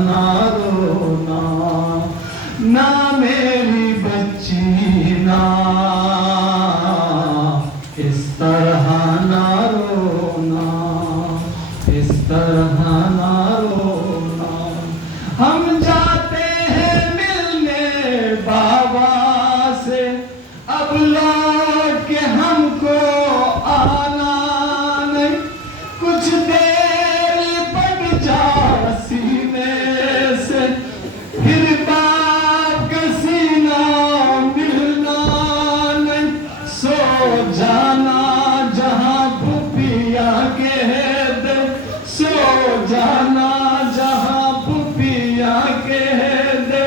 نہ رونا، نہ میری بچی نا اس طرح نہ رونا، اس طرح نہ رونا۔ ہم جاتے ہیں ملنے بابا سے، اب لوٹ کے ہم کو آنا نہیں، کچھ دیر لپٹ جا سینے سے، پھر باپ کا سینہ ملنا نہیں، سو جانا جہاں پھوپھیا کہہ دے، سو جانا جہاں پھوپھیا کہہ دے،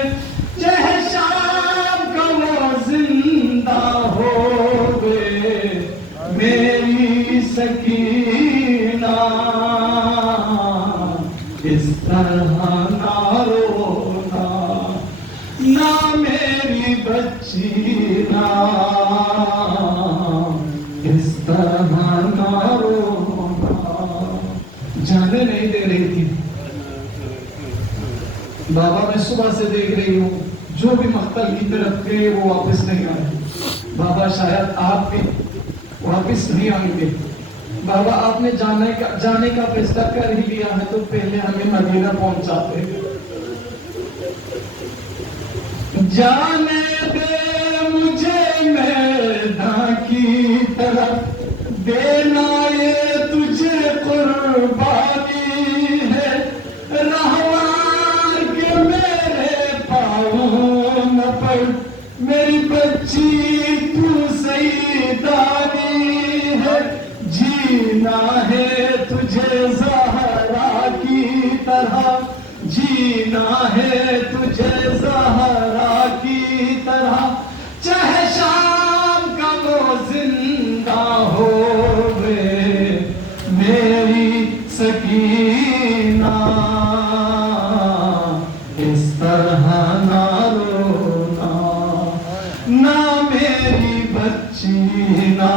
چاہے شام کا وہ زندہ ہوگے میری سکینہ، اس طرح نہ رونا، نہ میری بچی نا اس طرح نہ رونا۔ جانے نہیں دے رہی تھی بابا، میں صبح سے دیکھ رہی ہوں جو بھی مقتل کی طرف گئے وہ واپس نہیں آئے۔ بابا شاید آپ بھی واپس نہیں آئیں گے۔ بابا آپ نے جانے کا فیصلہ کر ہی لیا ہے تو پہلے ہمیں مدینہ پہنچاتے۔ جانے دے مجھے میدان کی طرف، دینا یہ تجھے قربانی ہے، رہوار کے میرے پاؤں نہ پڑ، میری بچی تو سیدانی ہے، جینا ہے تجھے زہرا کی طرح، جینا ہے تجھے زہرا کی طرح، چاہے شام کا وہ زندہ ہوئے میری سکینہ، اس طرح نہ رونا، نہ میری بچی نا